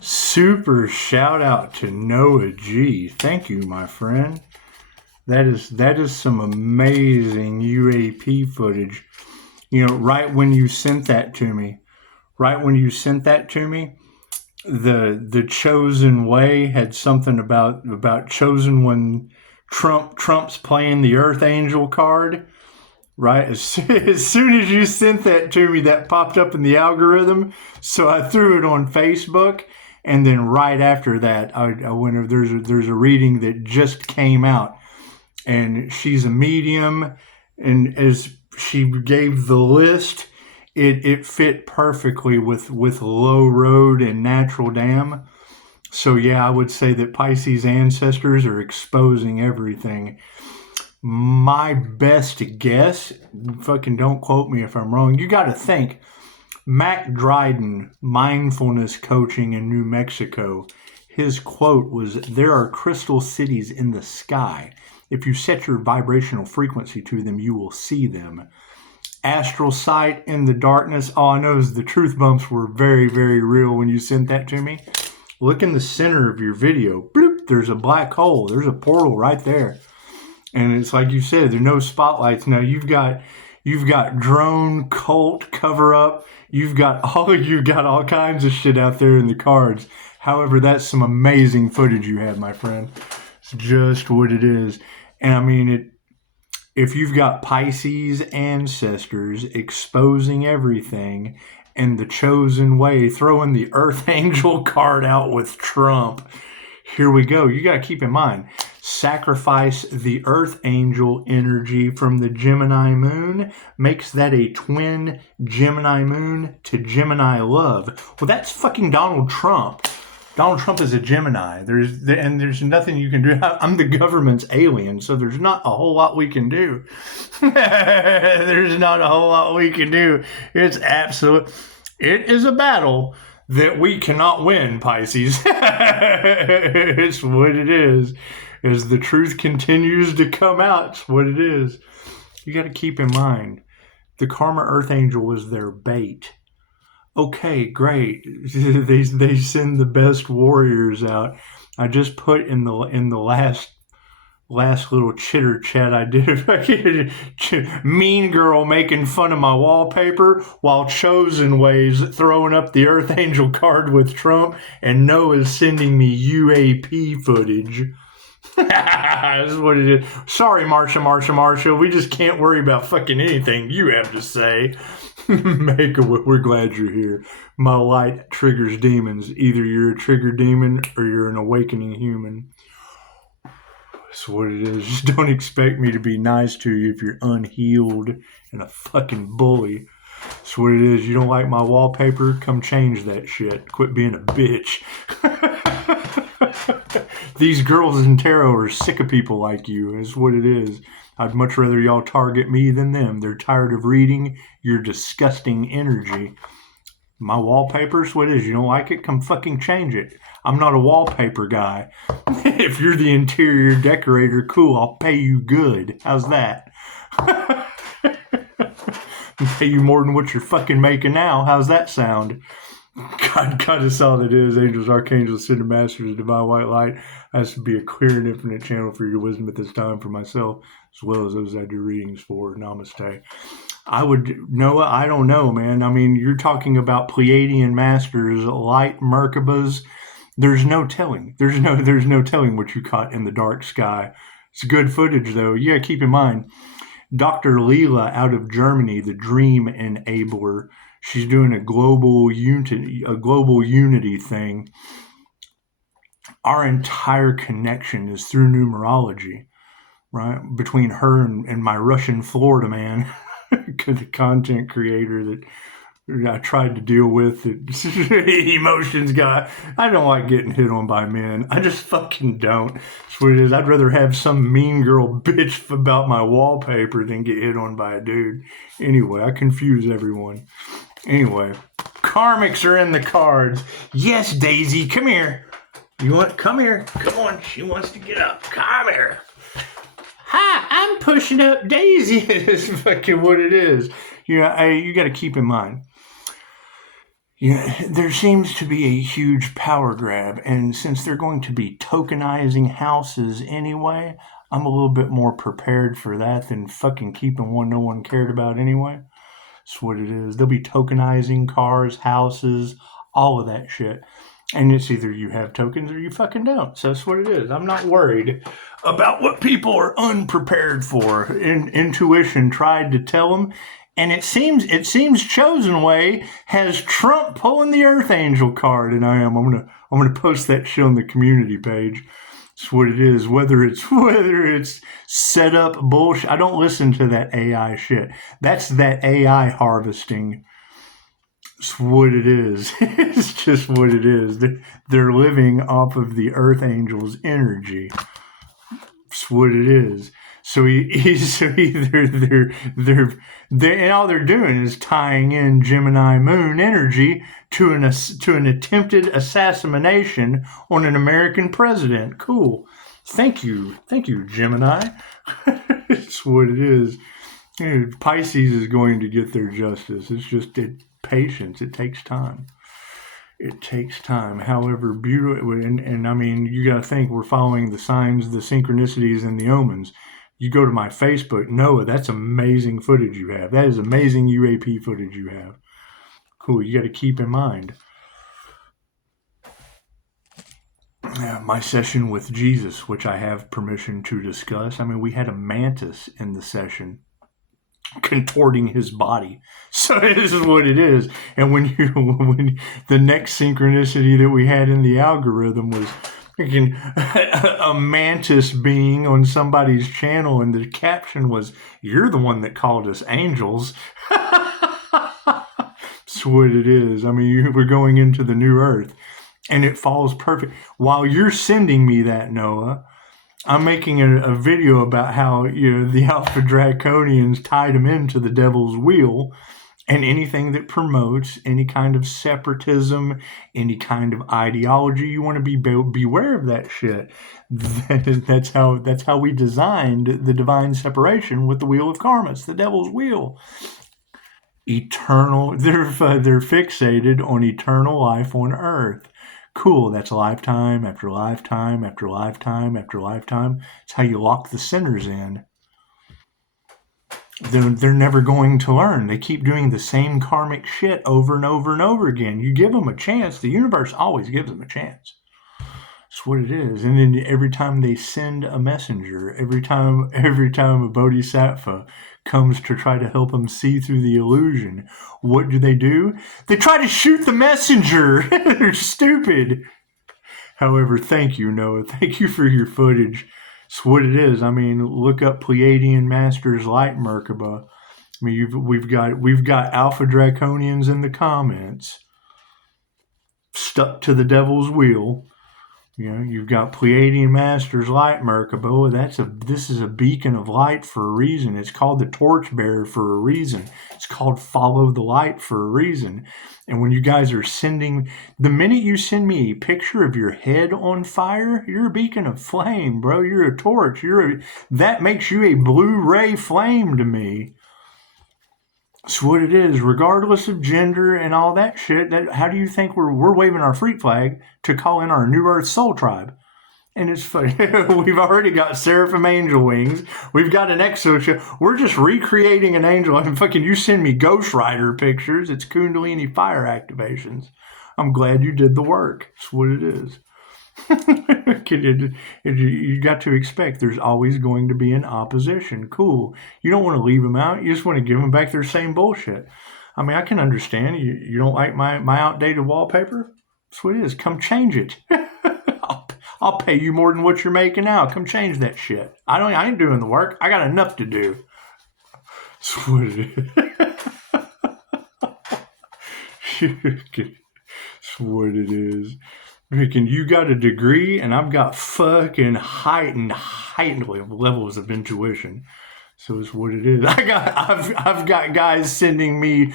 Super shout out to Noah G. Thank you, my friend. That is some amazing U.A.P. footage. You know, right when you sent that to me, the Chosen Way had something about chosen when Trump's playing the Earth Angel card. Right, as soon as you sent that to me, that popped up in the algorithm. So I threw it on Facebook, and then right after that, I went. There's a reading that just came out, and she's a medium, and as she gave the list, it fit perfectly with Lowe Road and Natural Dam. So yeah, I would say that Pisces ancestors are exposing everything. My best guess, fucking don't quote me if I'm wrong, you got to think, Mac Dryden, mindfulness coaching in New Mexico, his quote was, "There are crystal cities in the sky. If you set your vibrational frequency to them, you will see them." Astral sight in the darkness, all I know is the truth bumps were very, very real when you sent that to me. Look in the center of your video, bloop, there's a black hole, there's a portal right there. And it's like you said, there are no spotlights. Now you've got drone cult cover up. You've got all kinds of shit out there in the cards. However, that's some amazing footage you have, my friend. It's just what it is. And I mean, if you've got Pisces ancestors exposing everything and the Chosen Way, throwing the Earth Angel card out with Trump, here we go. You got to keep in mind, sacrifice the Earth Angel energy from the Gemini moon, makes that a twin Gemini moon to Gemini love. Well, that's fucking Donald Trump. Donald Trump is a Gemini. There's nothing you can do. I'm the government's alien, so there's not a whole lot we can do. There's not a whole lot we can do. It is a battle that we cannot win, Pisces. It's what it is. As the truth continues to come out, it's what it is. You got to keep in mind, the Karma Earth Angel was their bait. Okay, great. They send the best warriors out. I just put in the last little chitter chat I did, mean girl making fun of my wallpaper while Chosen Ways throwing up the Earth Angel card with Trump, and Noah's sending me U.A.P. footage. This is what it is. Sorry, Marsha. We just can't worry about fucking anything you have to say. We're glad you're here. My light triggers demons. Either you're a trigger demon or you're an awakening human. That's what it is. Just don't expect me to be nice to you if you're unhealed and a fucking bully. That's what it is. You don't like my wallpaper? Come change that shit. Quit being a bitch. These girls in tarot are sick of people like you. That's what it is. I'd much rather y'all target me than them. They're tired of reading your disgusting energy. My wallpaper's what it is. You don't like it? Come fucking change it. I'm not a wallpaper guy. If you're the interior decorator, cool, I'll pay you good. How's that? I'll pay you more than what you're fucking making now. How's that sound? God is all that is. Angels, Archangels, Ascended Masters, Divine White Light. Has to be a clear and infinite channel for your wisdom at this time for myself, as well as those I do readings for. Namaste. Noah, I don't know, man. I mean, you're talking about Pleiadian masters, light Merkabas. There's no telling. There's no telling what you caught in the dark sky. It's good footage, though. You gotta keep in mind, Dr. Leela out of Germany, the Dream Enabler. She's doing a global unity thing. Our entire connection is through numerology, right? Between her and my Russian Florida man, the content creator that I tried to deal with, emotions guy. I don't like getting hit on by men. I just fucking don't. That's what it is. I'd rather have some mean girl bitch about my wallpaper than get hit on by a dude. Anyway, I confuse everyone. Anyway, karmics are in the cards. Yes, Daisy, come here. Come here. Come on. She wants to get up. Come here. Hi, I'm pushing up Daisy. It's fucking what it is. You know, you got to keep in mind. There seems to be a huge power grab, and since they're going to be tokenizing houses anyway, I'm a little bit more prepared for that than fucking keeping one no one cared about anyway. That's what it is. They'll be tokenizing cars, houses, all of that shit. And it's either you have tokens or you fucking don't. So that's what it is. I'm not worried about what people are unprepared for. Intuition tried to tell them, and it seems Chosen Way has Trump pulling the Earth Angel card, and I'm gonna post that shit on the community page. That's what it is. Whether it's set up bullshit. I don't listen to that AI shit. That's that AI harvesting. It's what it is. It's just what it is. They're living off of the Earth Angel's energy. It's what it is. So they're and all they're doing is tying in Gemini Moon energy to an attempted assassination on an American president. Cool. Thank you, Gemini. It's what it is. Pisces is going to get their justice. It's just patience. It takes time. It takes time. However, beautiful, and I mean, you got to think we're following the signs, the synchronicities, and the omens. You go to my Facebook, Noah, that's amazing footage you have. That is amazing U.A.P. footage you have. Cool. You got to keep in mind. My session with Jesus, which I have permission to discuss. I mean, we had a mantis in the session contorting his body. So this is what it is. And when the next synchronicity that we had in the algorithm was a mantis being on somebody's channel, and the caption was, "You're the one that called us angels." That's what it is. I mean, we're going into the new earth, and it falls perfect. While you're sending me that, Noah, I'm making a video about how the Alpha Draconians tied him into the devil's wheel, and anything that promotes any kind of separatism, any kind of ideology, you want to beware of that shit. That's how we designed the divine separation with the wheel of karma. It's the devil's wheel. Eternal. They're fixated on eternal life on Earth. Cool, that's lifetime after lifetime after lifetime after lifetime. It's how you lock the sinners in. They're never going to learn. They keep doing the same karmic shit over and over and over again. You give them a chance. The universe always gives them a chance. That's what it is. And then every time they send a messenger, every time a bodhisattva comes to try to help them see through the illusion, what do? They try to shoot the messenger. They're stupid. However, thank you, Noah. Thank you for your footage. It's what it is. I mean, look up Pleiadian Masters Light Merkaba. I mean, we've got Alpha Draconians in the comments, stuck to the devil's wheel. You've got Pleiadian Masters Light Merkaba. This is a beacon of light for a reason. It's called the Torchbearer for a reason. It's called Follow the Light for a reason. And when you guys are the minute you send me a picture of your head on fire, you're a beacon of flame, bro. You're a torch. That makes you a blue ray flame to me. That's what it is, regardless of gender and all that shit. How do you think we're waving our freak flag to call in our New Earth Soul Tribe? And it's funny. We've already got seraphim angel wings. We've got an exo. We're just recreating an angel. And fucking, you send me Ghost Rider pictures. It's Kundalini fire activations. I'm glad you did the work. That's what it is. You got to expect there's always going to be an opposition. Cool. You don't want to leave them out. You just want to give them back their same bullshit. I mean, I can understand. You don't like my outdated wallpaper? That's what it is. Come change it. I'll pay you more than what you're making now. Come change that shit. I ain't doing the work. I got enough to do. That's what it is. That's what it is. You got a degree, and I've got fucking heightened levels of intuition. So it's what it is. I've got guys sending me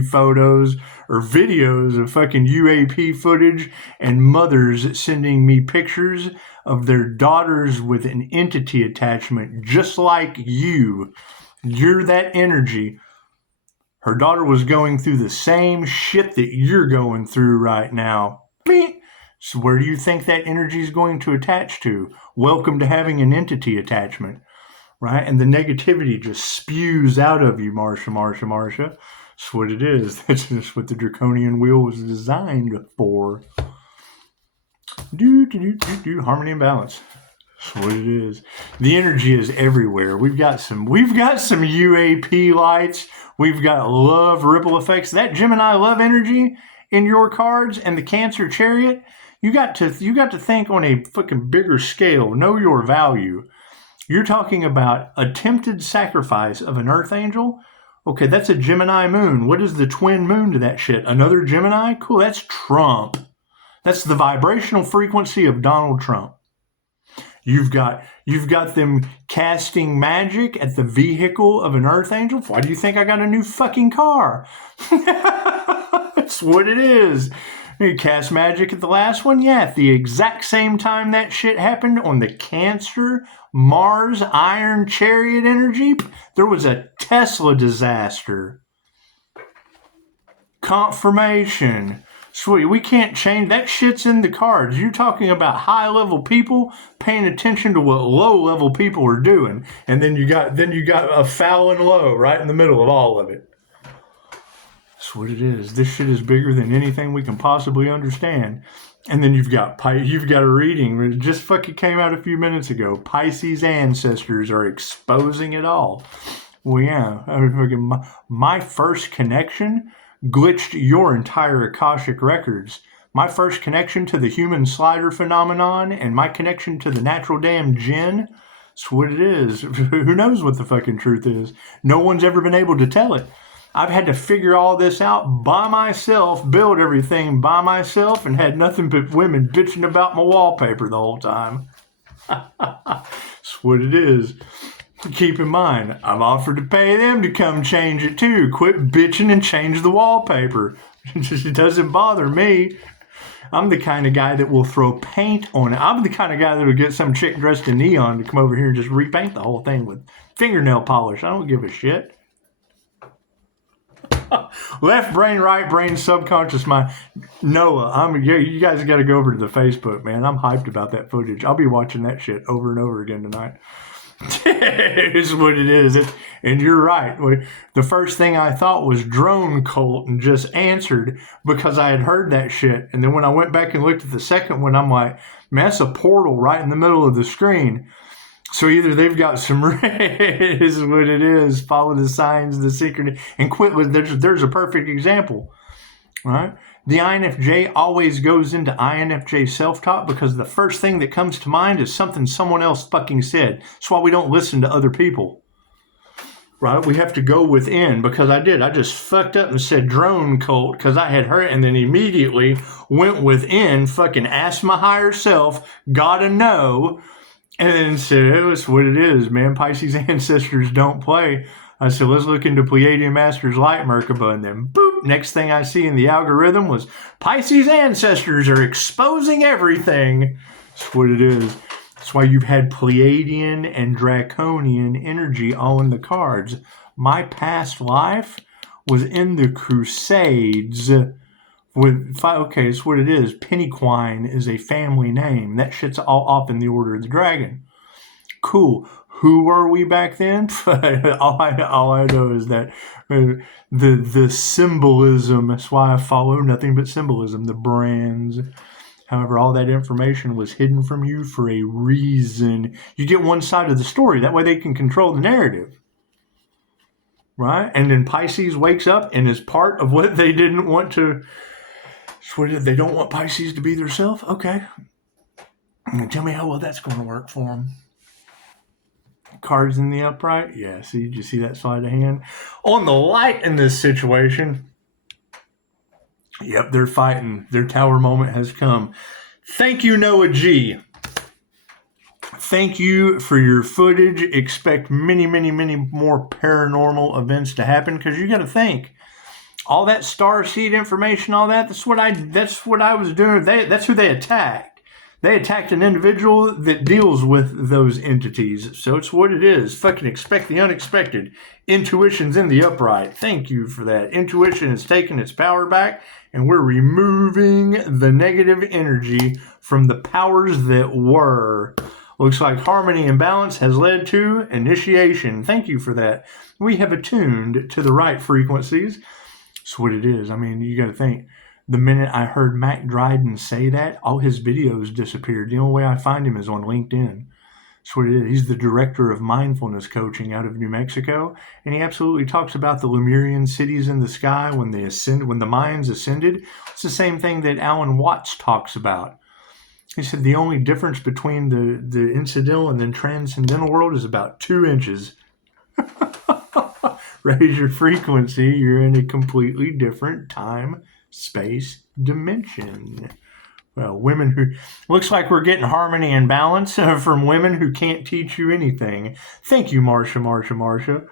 photos or videos of fucking U.A.P. footage, and mothers sending me pictures of their daughters with an entity attachment, just like you. You're that energy. Her daughter was going through the same shit that you're going through right now. So where do you think that energy is going to attach to? Welcome to having an entity attachment, right? And the negativity just spews out of you, Marsha. That's what it is. That's just what the draconian wheel was designed for. Harmony and balance. That's what it is. The energy is everywhere. We've got some U.A.P lights. We've got love ripple effects. That Gemini love energy in your cards and the Cancer chariot. You got to think on a fucking bigger scale. Know your value. You're talking about attempted sacrifice of an earth angel. Okay, that's a Gemini moon. What is the twin moon to that shit? Another Gemini? Cool, that's Trump. That's the vibrational frequency of Donald Trump. You've got them casting magic at the vehicle of an earth angel. Why do you think I got a new fucking car? That's what it is. You cast magic at the last one? Yeah, at the exact same time that shit happened on the Cancer, Mars, Iron Chariot energy, there was a Tesla disaster. Confirmation. Sweet, we can't change. That shit's in the cards. You're talking about high-level people paying attention to what low-level people are doing. And then you got a foul and low right in the middle of all of it. That's what it is. This shit is bigger than anything we can possibly understand. And then you've got a reading. It just fucking came out a few minutes ago. Pisces ancestors are exposing it all. Well, yeah. My first connection glitched your entire Akashic records. My first connection to the human slider phenomenon and my connection to the natural damn jinn. That's what it is. Who knows what the fucking truth is? No one's ever been able to tell it. I've had to figure all this out by myself, build everything by myself, and had nothing but women bitching about my wallpaper the whole time. That's what it is. Keep in mind, I've offered to pay them to come change it too. Quit bitching and change the wallpaper. It doesn't bother me. I'm the kind of guy that will throw paint on it. I'm the kind of guy that will get some chick dressed in neon to come over here and just repaint the whole thing with fingernail polish. I don't give a shit. Left brain, right brain, subconscious mind. Noah, you guys got to go over to the Facebook, man. I'm hyped about that footage. I'll be watching that shit over and over again tonight. It's what it is. And you're right. The first thing I thought was drone cult and just answered because I had heard that shit. And then when I went back and looked at the second one, I'm like, man, that's a portal right in the middle of the screen. So either they've got some is what it is. Follow the signs, the secret, and quit with. There's a perfect example, right? The INFJ always goes into INFJ self-talk because the first thing that comes to mind is something someone else fucking said. That's why we don't listen to other people, right? We have to go within because I just fucked up and said drone cult because I had heard it and then immediately went within, fucking asked my higher self, gotta know. And then said, it was what it is, man. Pisces ancestors don't play. I said, let's look into Pleiadian Masters Light Merkaba. And then, boop, next thing I see in the algorithm was Pisces ancestors are exposing everything. That's what it is. That's why you've had Pleiadian and Draconian energy all in the cards. My past life was in the Crusades. Okay, it's what it is. Pennyquine is a family name. That shit's all up in the Order of the Dragon. Cool. Who were we back then? all I know is that the symbolism. That's why I follow nothing but symbolism. The brands. However, all that information was hidden from you for a reason. You get one side of the story. That way they can control the narrative. Right? And then Pisces wakes up and is part of what they didn't want to. So they don't want Pisces to be themselves? Okay. Tell me how well that's going to work for them. Cards in the upright? Yeah, see, did you see that sleight of hand? On the light in this situation, yep, they're fighting. Their tower moment has come. Thank you, Noah G. Thank you for your footage. Expect many, many, many more paranormal events to happen because you got to think. All that starseed information, all that, that's what I was doing. That's who they attacked. They attacked an individual that deals with those entities. So it's what it is. Fucking expect the unexpected. Intuition's in the upright. Thank you for that. Intuition is taking its power back, and we're removing the negative energy from the powers that were. Looks like harmony and balance has led to initiation. Thank you for that. We have attuned to the right frequencies. That's what it is. I mean, you got to think. The minute I heard Mac Dryden say that, all his videos disappeared. The only way I find him is on LinkedIn. That's what it is. He's the director of mindfulness coaching out of New Mexico, and he absolutely talks about the Lemurian cities in the sky when they ascend, when the Mayans ascended. It's the same thing that Alan Watts talks about. He said the only difference between the incidental and then transcendental world is about 2 inches. Raise your frequency, you're in a completely different time, space, dimension. Well, women who... Looks like we're getting harmony and balance from women who can't teach you anything. Thank you, Marsha.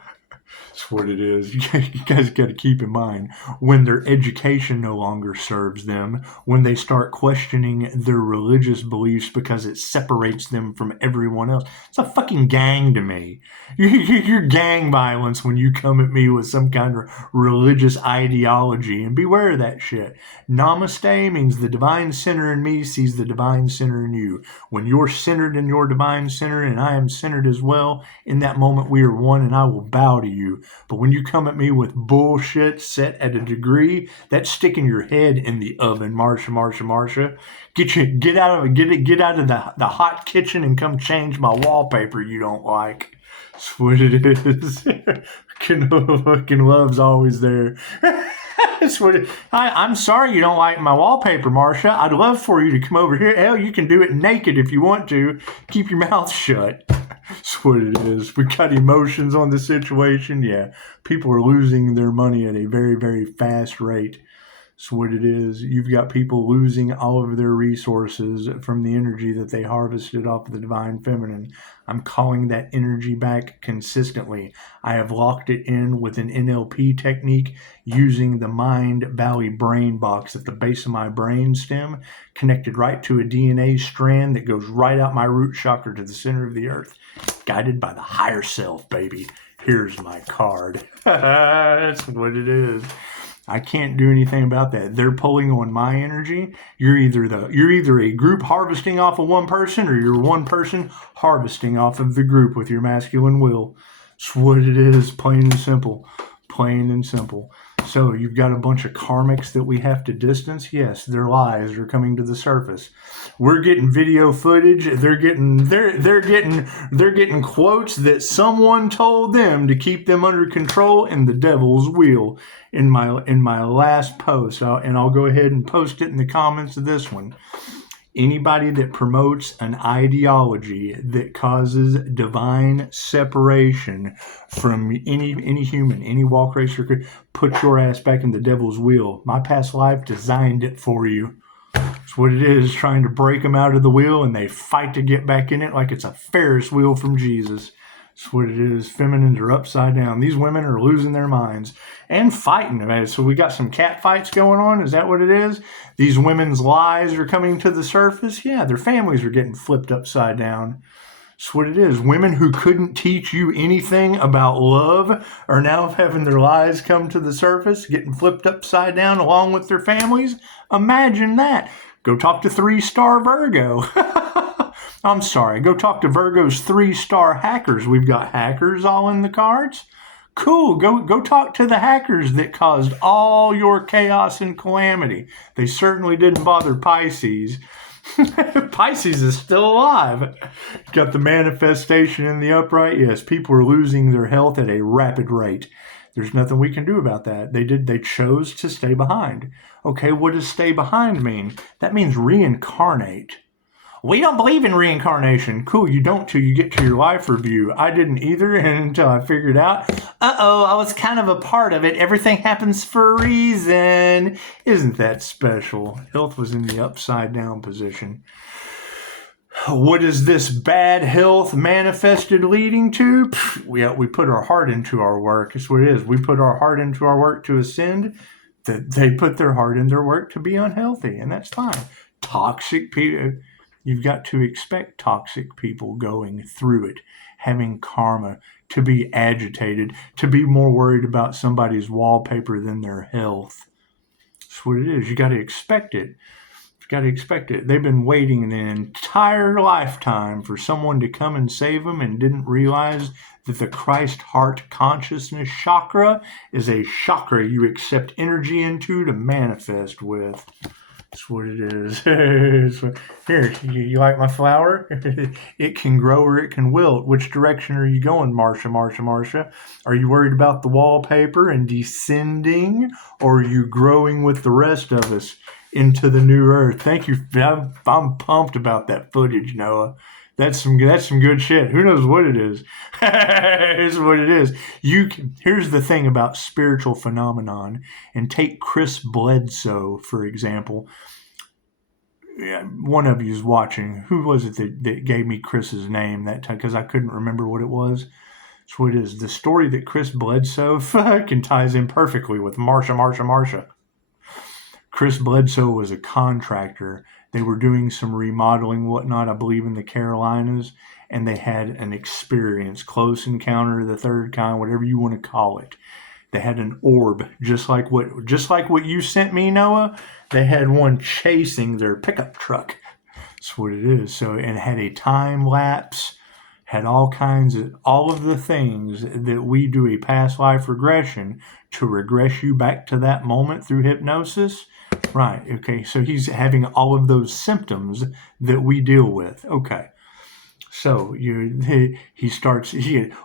That's what it is. You guys got to keep in mind, when their education no longer serves them, when they start questioning their religious beliefs because it separates them from everyone else. It's a fucking gang to me. You're gang violence when you come at me with some kind of religious ideology, and beware of that shit. Namaste means the divine center in me sees the divine center in you. When you're centered in your divine center and I am centered as well, in that moment we are one, and I will bow to you. But when you come at me with bullshit set at a degree, that's sticking your head in the oven, Marsha. Get out of the hot kitchen and come change my wallpaper you don't like. That's what it is. Fucking love's always there. That's what I'm sorry you don't like my wallpaper, Marsha. I'd love for you to come over here. Hell, you can do it naked if you want to. Keep your mouth shut. That's what it is. We got emotions on the situation. Yeah, people are losing their money at a very, very fast rate. That's what it is. You've got people losing all of their resources from the energy that they harvested off of the divine feminine. I'm calling that energy back consistently. I have locked it in with an NLP technique using the Mind Valley brain box at the base of my brain stem, connected right to a DNA strand that goes right out my root chakra to the center of the earth. Guided by the higher self, baby. Here's my card. That's what it is. I can't do anything about that. They're pulling on my energy. You're either a group harvesting off of one person, or you're one person harvesting off of the group with your masculine will. It's what it is, plain and simple. Plain and simple. So you've got a bunch of karmics that we have to distance. Yes, their lies are coming to the surface. We're getting video footage. They're getting quotes that someone told them to keep them under control in the devil's wheel. In my last post, I'll go ahead and post it in the comments of this one. Anybody that promotes an ideology that causes divine separation from any human, any walk, race, or put your ass back in the devil's wheel. My past life designed it for you. That's what it is, trying to break them out of the wheel, and they fight to get back in it like it's a Ferris wheel from Jesus. That's what it is. Feminines are upside down. These women are losing their minds and fighting. So we got some cat fights going on. Is that what it is? These women's lies are coming to the surface. Yeah, their families are getting flipped upside down. That's what it is. Women who couldn't teach you anything about love are now having their lies come to the surface, getting flipped upside down along with their families. Imagine that. Go talk to 3-star Virgo. I'm sorry. Go talk to Virgo's 3-star hackers. We've got hackers all in the cards. Cool. Go talk to the hackers that caused all your chaos and calamity. They certainly didn't bother Pisces. Pisces is still alive. Got the manifestation in the upright. Yes, people are losing their health at a rapid rate. There's nothing we can do about that. They chose to stay behind. Okay, what does stay behind mean? That means reincarnate. We don't believe in reincarnation. Cool, you don't till you get to your life review. I didn't either until I figured out, I was kind of a part of it. Everything happens for a reason. Isn't that special? Health was in the upside down position. What is this bad health manifested leading to? We put our heart into our work. That's what it is. We put our heart into our work to ascend. They put their heart in their work to be unhealthy, and that's fine. Toxic people. You've got to expect toxic people going through it, having karma, to be agitated, to be more worried about somebody's wallpaper than their health. That's what it is. You got to expect it. Got to expect it. They've been waiting an entire lifetime for someone to come and save them and didn't realize that the Christ heart consciousness chakra is a chakra you accept energy into to manifest with. That's what it is. Here, you like my flower? It can grow or it can wilt. Which direction are you going, Marsha? Are you worried about the wallpaper and descending, or are you growing with the rest of us into the new earth? Thank you. I'm pumped about that footage, Noah. That's some good shit. Who knows what it is? Here's what it is. Here's the thing about spiritual phenomenon, and take Chris Bledsoe, for example. One of you is watching. Who was it that gave me Chris's name that time? Because I couldn't remember what it was. That's what it is. The story that Chris Bledsoe fucking ties in perfectly with Marsha. Chris Bledsoe was a contractor. They were doing some remodeling, whatnot, I believe in the Carolinas, and they had an experience, close encounter of the third kind, whatever you want to call it. They had an orb, just like what you sent me, Noah. They had one chasing their pickup truck. That's what it is. So, and had a time lapse, had all of the things that we do a past life regression to regress you back to that moment through hypnosis. Right. Okay. So he's having all of those symptoms that we deal with. Okay. So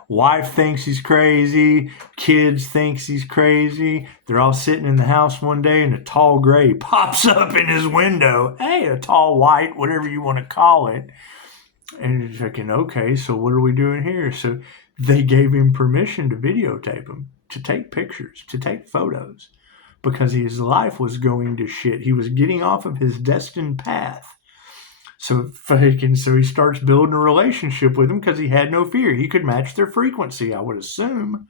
wife thinks he's crazy. Kids thinks he's crazy. They're all sitting in the house one day and a tall gray pops up in his window. Hey, a tall white, whatever you want to call it. And he's thinking, okay, so what are we doing here? So they gave him permission to videotape him, to take pictures, to take photos, because his life was going to shit. He was getting off of his destined path. So he starts building a relationship with him because he had no fear. He could match their frequency, I would assume.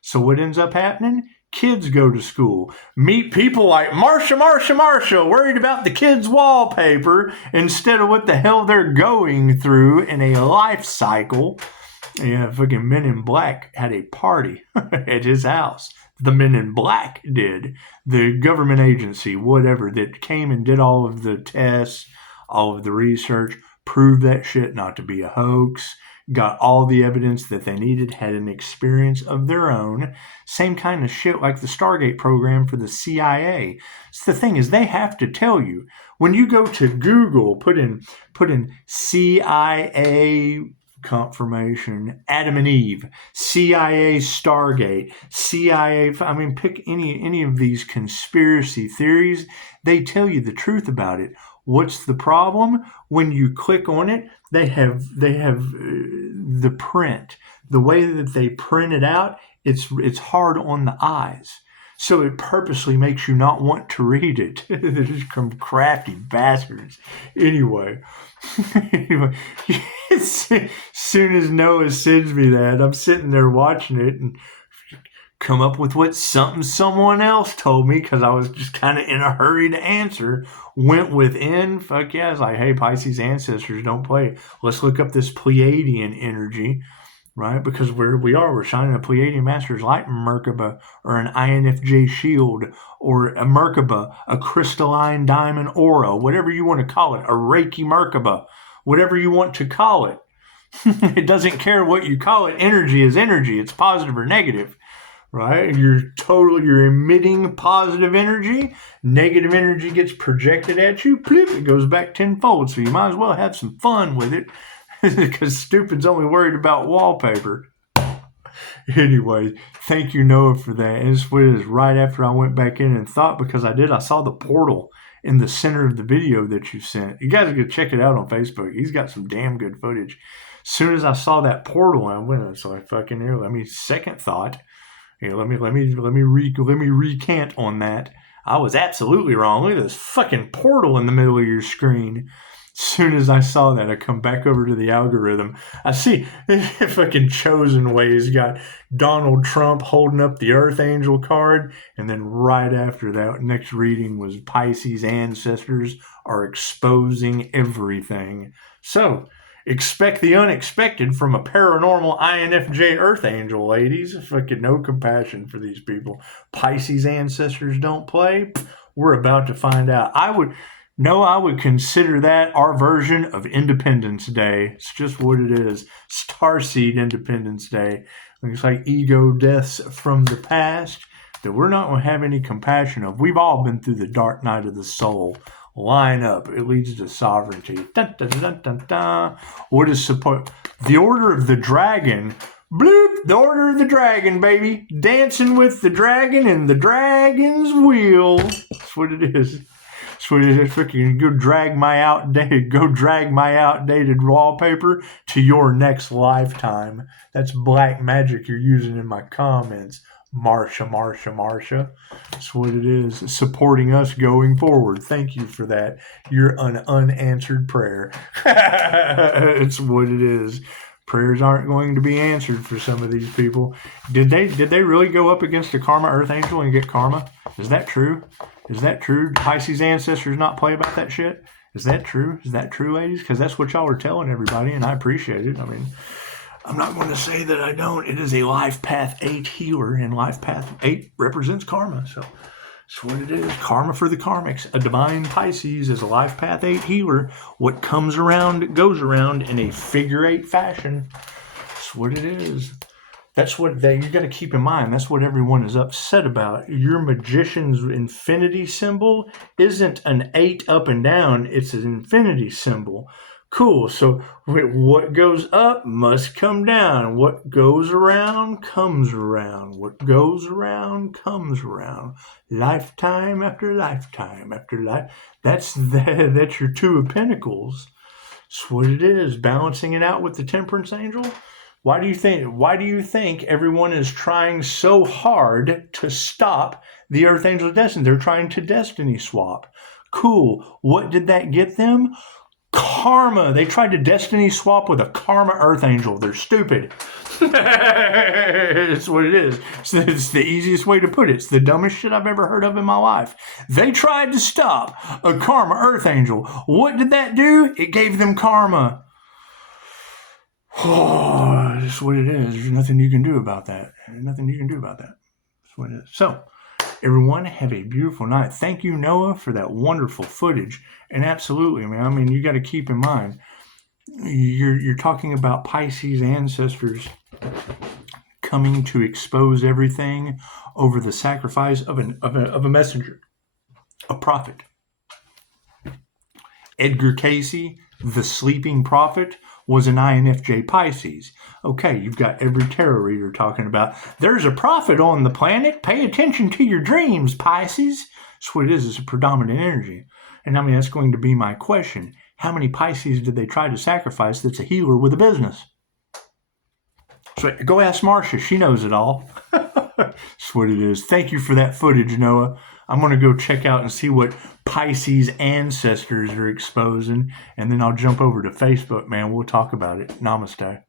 So what ends up happening? Kids go to school, meet people like Marsha, worried about the kids' wallpaper instead of what the hell they're going through in a life cycle. Yeah, fucking Men in Black had a party at his house. The Men in Black did. The government agency, whatever, that came and did all of the tests, all of the research, proved that shit not to be a hoax, got all the evidence that they needed, had an experience of their own. Same kind of shit like the Stargate program for the CIA. So the thing is, they have to tell you. When you go to Google, put in CIA confirmation, Adam and Eve, CIA Stargate, CIA, I mean, pick any of these conspiracy theories, they tell you the truth about it. What's the problem? When you click on it, they have the print. The way that they print it out, it's hard on the eyes. So it purposely makes you not want to read it. They're just some crafty bastards. Anyway, as soon as Noah sends me that, I'm sitting there watching it and come up with what someone else told me, because I was just kind of in a hurry to answer. Went within, fuck yeah, I was like, hey, Pisces ancestors, don't play. Let's look up this Pleiadian energy, right? Because we're shining a Pleiadian Master's Light Merkaba, or an INFJ shield, or a Merkaba, a crystalline diamond aura, whatever you want to call it, a Reiki Merkaba, whatever you want to call it. It doesn't care what you call it. Energy is energy. It's positive or negative. Right? You're emitting positive energy. Negative energy gets projected at you. Bloop, it goes back tenfold. So you might as well have some fun with it, because stupid's only worried about wallpaper. Anyway, thank you, Noah, for that. And it was right after I went back in and thought, because I saw the portal in the center of the video that you sent. You guys are going to check it out on Facebook. He's got some damn good footage. As soon as I saw that portal, I went, it's like, fucking here. Let me second thought. Here, let me recant on that. I was absolutely wrong. Look at this fucking portal in the middle of your screen. As soon as I saw that, I come back over to the algorithm. I see fucking Chosen Way's got Donald Trump holding up the Earth Angel card, and then right after that, next reading was Pisces ancestors are exposing everything. So, expect the unexpected from a paranormal INFJ Earth Angel, ladies. Fucking no compassion for these people. Pisces ancestors don't play. We're about to find out. I would consider that our version of Independence Day. It's just what it is. Starseed Independence Day. It's like ego deaths from the past that we're not going to have any compassion of. We've all been through the dark night of the soul. Line up. It leads to sovereignty. Dun, dun, dun, dun, dun. What is support? The Order of the Dragon. Bloop! The Order of the Dragon, baby. Dancing with the dragon and the dragon's wheel. That's what it is. That's what it is. Freaking go drag my outdated wallpaper to your next lifetime. That's black magic you're using in my comments. Marsha. That's what it is. Supporting us going forward. Thank you for that. You're an unanswered prayer. It's what it is. Prayers aren't going to be answered for some of these people. Did they really go up against a Karma Earth Angel and get karma? Is that true? Is that true? Pisces ancestors not play about that shit? Is that true? Is that true, ladies? Because that's what y'all are telling everybody, and I appreciate it. I mean, I'm not going to say that I don't. It is a Life Path 8 healer, and Life Path 8 represents karma. So that's what it is. Karma for the karmics. A divine Pisces is a Life Path 8 healer. What comes around goes around in a figure 8 fashion. That's what it is. That's what you got to keep in mind. That's what everyone is upset about. Your magician's infinity symbol isn't an 8 up and down. It's an infinity symbol. Cool. So what goes up must come down. What goes around comes around. What goes around comes around. Lifetime after lifetime after life. That's your Two of Pentacles. That's what it is. Balancing it out with the Temperance Angel. Why do you think everyone is trying so hard to stop the Earth Angel Destiny? They're trying to destiny swap. Cool. What did that get them? Karma. They tried to destiny swap with a Karma Earth Angel. They're stupid. It's what it is. It's the easiest way to put it. It's the dumbest shit I've ever heard of in my life. They tried to stop a Karma Earth Angel. What did that do? It gave them karma. Oh, that's what it is. There's nothing you can do about that. That's what it is. So, everyone, have a beautiful night. Thank you, Noah, for that wonderful footage. And absolutely, man. I mean, you got to keep in mind, you're talking about Pisces ancestors coming to expose everything over the sacrifice of a messenger, a prophet. Edgar Cayce, the sleeping prophet, was an INFJ Pisces. Okay, you've got every tarot reader talking about, there's a prophet on the planet, pay attention to your dreams, Pisces. That's what it is, it's a predominant energy. And I mean, that's going to be my question. How many Pisces did they try to sacrifice that's a healer with a business? So go ask Marcia, she knows it all. That's what it is. Thank you for that footage, Noah. I'm going to go check out and see what Pisces ancestors are exposing, and then I'll jump over to Facebook, man. We'll talk about it. Namaste.